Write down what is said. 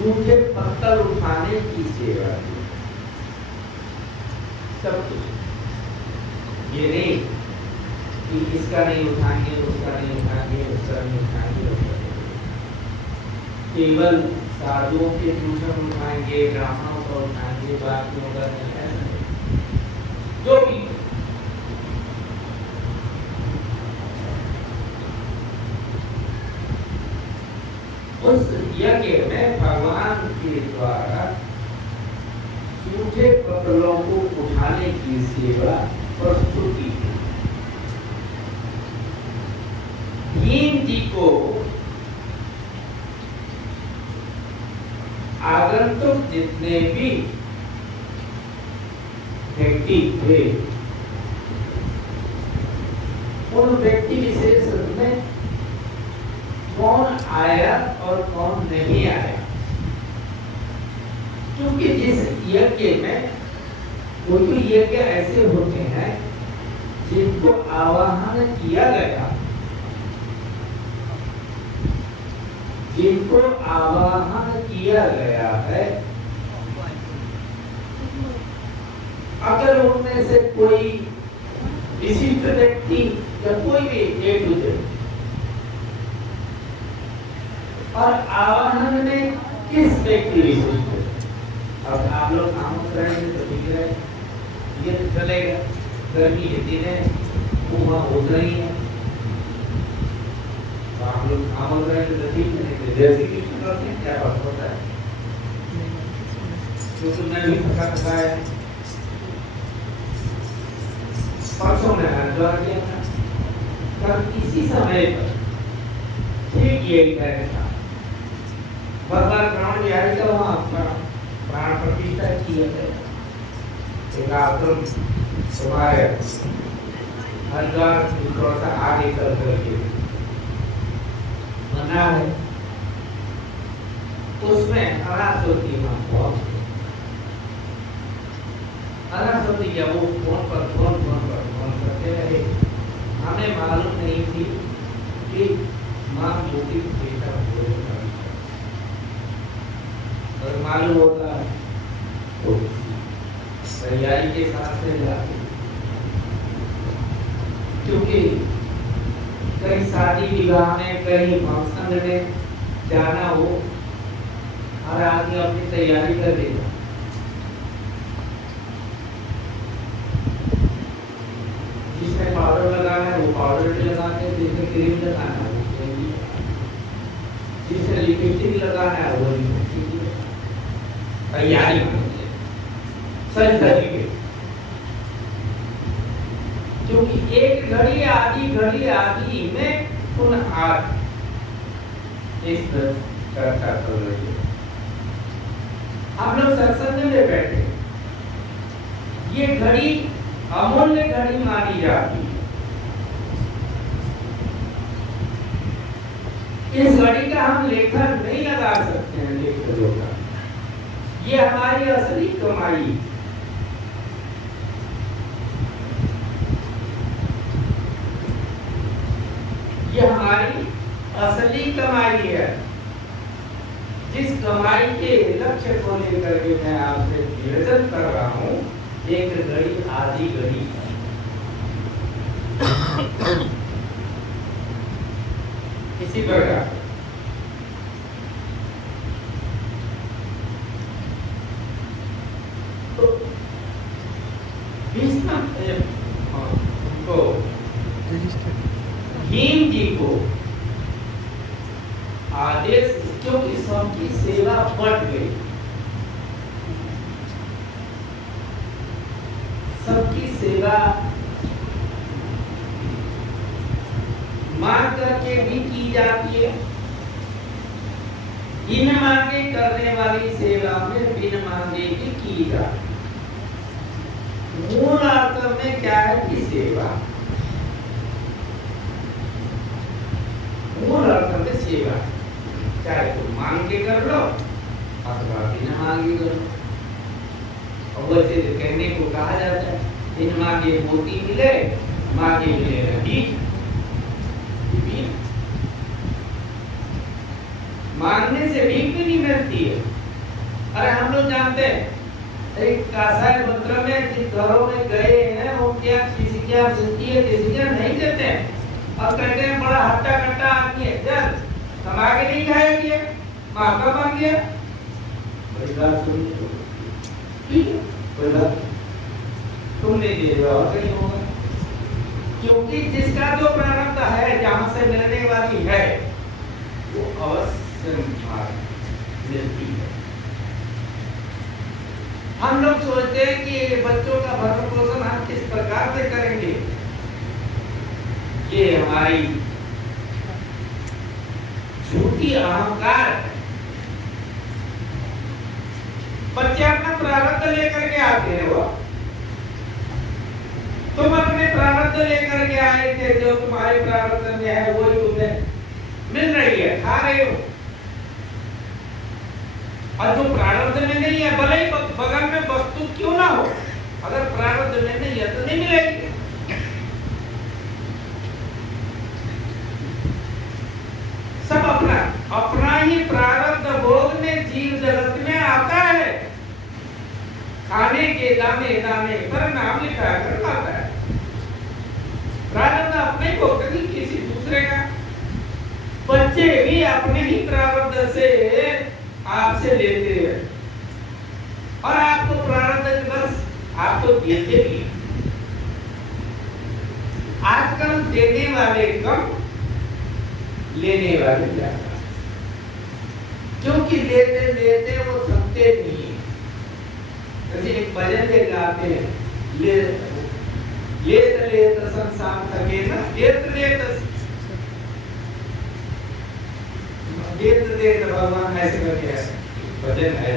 जूठे पत्थर उठाने की सेवा की, सब कुछ। ये नहीं कि इसका नहीं उठाएंगे, उसका नहीं उठाएंगे, उसका नहीं उठाएंगे, उसका नहीं। केवल साधुओं के जूठे उठाएंगे, ब्राह्मणों को उठाएंगे, बाकियों का नहीं, ऐसा नहीं। जो भी उस यज्ञ में भगवान के द्वारा जूठे पत्थरों को उठाने की सेवा प्रस्तुति है। भीम जी को आगंतुक जितने भी व्यक्ति थे, उन व्यक्ति विशेष में कौन आया और कौन नहीं आया, क्योंकि जिस यज्ञ में कोई तो यज्ञ ऐसे होते हैं जिनको आवाहन किया गया, जिनको आवाहन किया गया है, अगर उनमें से कोई विशिष्ट व्यक्ति या कोई भी एक दूसरे और आवाहन में किस व्यक्ति विशिष्ट, अब आप लोग काम करेंगे तो ठीक है, ये तो चलेगा, गर्मी के दिन है, वहाँ हो रही है, तो आप लोग काम करेंगे तो ठीक है, नहीं जैसे कि करते हैं क्या बात होता है, क्योंकि मैं भी थका है। परसों में हरिद्वार गया था, तब इसी समय पर ठीक यही टाइम था, भगवान प्राण बिहारी का वहाँ प्राण प्रतिष्ठा किया गया। एक आश्रम तुम्हारे हरिद्वार थोड़ा सा आगे चल करके बना है, उसमें अनासोती वहाँ पहुँच गए। अनासोती क्या, वो फोन करते रहे, हमें मालूम नहीं थी कि माँ ज्योति बेटा बोलेगा, और मालूम होता तो तैयारी के साथ से जाते, क्योंकि कहीं शादी विवाह में, कहीं फंक्शन में जाना हो, हर आदमी अपनी तैयारी कर देगा। जिसने पाउडर लगाना है वो पाउडर भी लगाते हैं, जिसने क्रीम लगाना है वो क्रीम भी, जिसने लिपस्टिक लगाना है वो लिपस्टिक, तैयारी सही तरीके, क्योंकि एक घड़ी आदि में पुनः आज इस चर्चा कर रही है। हम लोग सत्संग में बैठे, ये घड़ी अमूल्य घड़ी मानी जाती है। इस घड़ी का हम लेखन नहीं लगा सकते हैं, लेखकों का, ये हमारी असली कमाई, ये हमारी असली कमाई है। जिस कमाई के लक्ष्य को लेकर के मैं आपसे निवेदन कर रहा हूँ, एक घड़ी आधी घड़ी इसी प्रकार तो भीम जी को आदेश, क्योंकि सबकी सेवा बढ़ गई, सबकी सेवा मांग करके भी की जाती है, बिन मांगे करने वाली सेवा में बिन मांगे भी की जाती है। मूल अर्थ में क्या है कि सेवा, मूल अर्थ में सेवा, चाहे तुम मांग के कर लो अथवा बिना मांगे करो। और वैसे तो कहने को कहा जाता है, बिन मांगे मोती मिले, मांगे मिले बीज, मांगने से भीख भी नहीं मिलती है। अरे हम लोग जानते हैं एक कासाई मंत्र में जिन घरों में गए हैं वो क्या किसी क्या मिलती है किसी क्या नहीं देते हैं और कहते हैं बड़ा हट्टा कट्टा आदमी है चल कमा के नहीं खाएगी माँ का मांग गया बड़ी बात सुनिए ठीक है कोई बात तुम नहीं दे रहे और कहीं होगा क्योंकि जिसका जो प्रारब्ध है जहाँ से मिलने वाली है वो अवश्य मिलती है। हम लोग सोचते हैं कि बच्चों का भरण पोषण हम किस प्रकार से करेंगे, ये हमारी झूठी अहंकार है। बच्चे अपना प्रारब्ध लेकर के आते हैं वो तुम अपने प्रारब्ध लेकर के आए थे जो तुम्हारे प्रारब्ध में है वही तुम्हें मिल रही है खा रहे हो और जो प्रारब्ध में नहीं है भले ही बगल में वस्तु क्यों ना हो अगर प्रारब्ध में नहीं है तो नहीं मिलेगी। सब अपना अपना ही प्रारब्ध भोग में जीव जगत में आता है। खाने के दाने दाने पर नाम लिखा कर आता है। प्रारब्ध अपने भोग नहीं किसी दूसरे का। बच्चे भी अपने ही प्रारब्ध से आपसे लेते हैं और आपको प्रारब्ध बस आपको देते भी। आजकल देने वाले कम लेने वाले ज्यादा क्योंकि लेते लेते वो थकते नहीं है। जैसे एक भजन के गाते हैं लेत लेत संसार थके ना लेत लेत भगवान ऐसे करके भजन है।